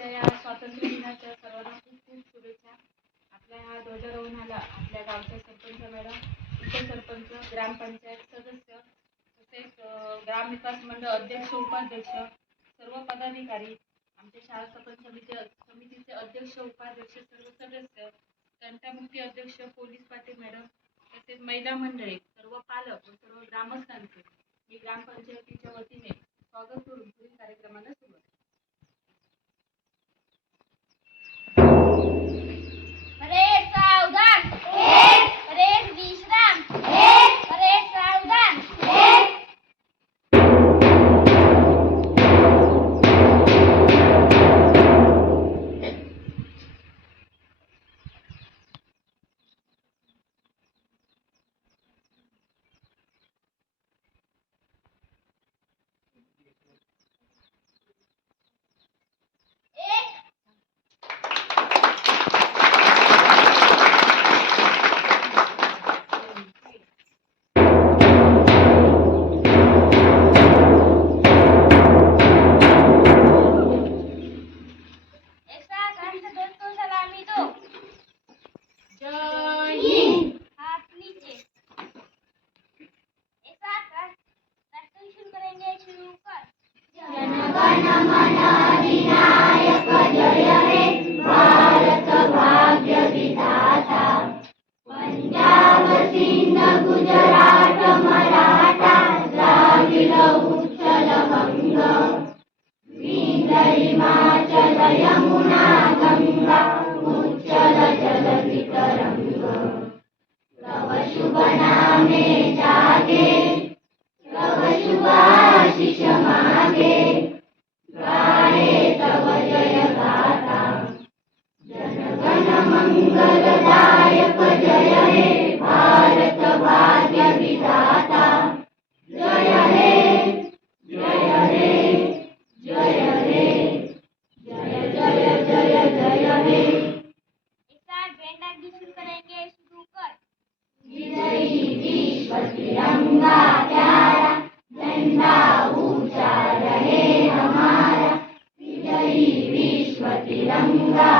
आजच्या या स्वातंत्र्य दिनाच्या सर्वांना खूप खूप शुभेच्छा. आपल्या ह्या ध्वजारोहणाला आपल्या गावच्या सरपंच मॅडम उपसरपंच ग्रामपंचायत सदस्य तसेच ग्रामविकास मंडळ अध्यक्ष उपाध्यक्ष सर्व पदाधिकारी आमच्या शाळा सरपंच समिती समितीचे अध्यक्ष उपाध्यक्ष सर्व सदस्य तंटामुक्ती अध्यक्ष पोलीस पाटील मॅडम तसेच महिला मंडळी सर्व पालक व सर्व ग्रामस्थांचे मी ग्रामपंचायतीच्या वतीने स्वागत करून पुढील कार्यक्रमाला सुरुवात एक साथ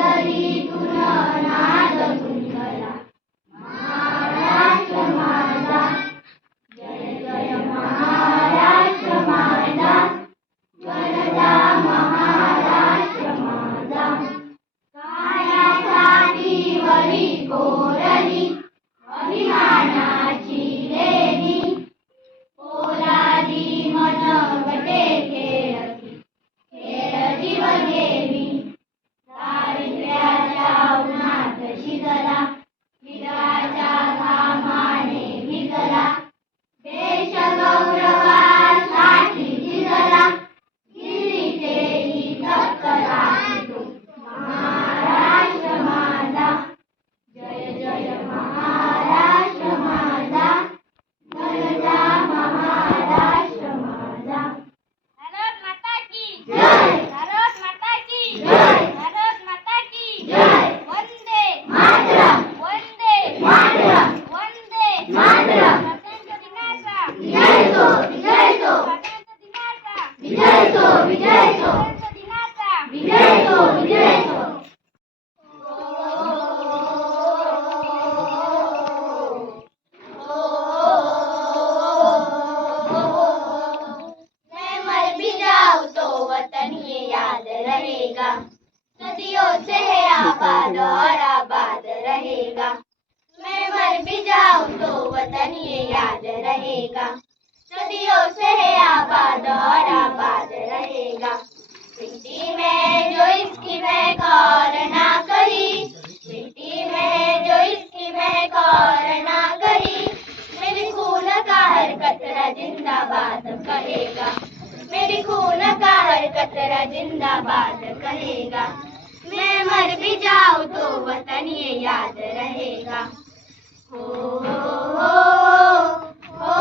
Dari रहेगा। सदियों से है आबाद और आबाद रहेगा। मिट्टी में जो इसकी महक और ना कही मिट्टी में जो इसकी महक ना कही मेरे खून का हर कतरा जिंदाबाद कहेगा। मेरे खून का हर कतरा जिंदाबाद कहेगा। मैं मर भी जाऊँ तो वतन ये याद रहेगा। हो हो हो हो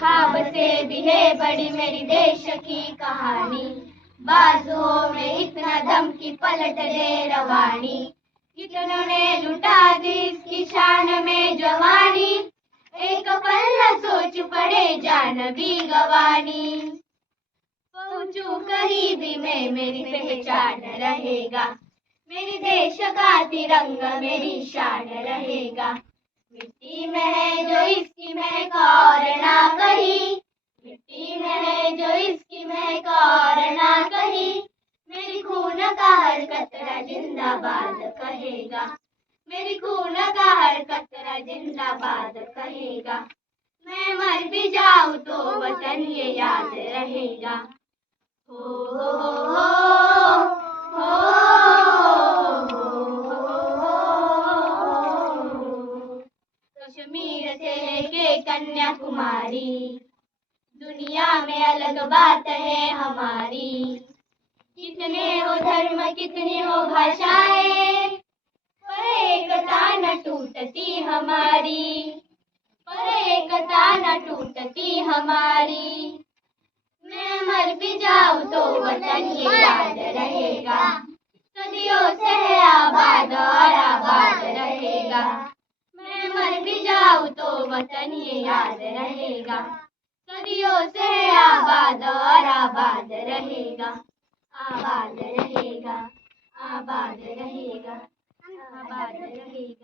खाब से भी है बड़ी मेरी देश की कहानी। बाजुओं में इतना दम की पलट दे रवानी। कितनों ने लुटा दी इसकी शान में जवानी। एक पल्ला सोच पड़े जान भी गवानी। पहुंचू कहीं भी मैं, मेरी पहचान रहेगा। मेरी देश का तिरंगा, मेरी शान रहेगा। मिट्टी में है जो इसकी महक और ना कही। मिट्टी में है जो इसकी महक और ना कही मेरी खून का हर कतरा जिंदाबाद कहेगा मेरी खून का हर कतरा जिंदाबाद कहेगा मैं मर भी जाऊँ तो वतन ये याद रहेगा हो हो हो हो कश्मीर से लेके कन्याकुमारी दुनिया में अलग बात है हमारी। कितने हो धर्म, कितनी हो भाषाएँ, पर एकता न टूटती हमारी। पर एकता न टूटती हमारी। मैं मर भी जाऊँ तो वतन ये याद रहेगा। सदियों से है आबाद और आबाद रहेगा। मैं मर भी जाऊँ तो वतन ये याद रहेगा। सदियों से आबाद और आबाद रहेगा। आबाद रहेगा आबाद रहेगा आबाद रहेगा।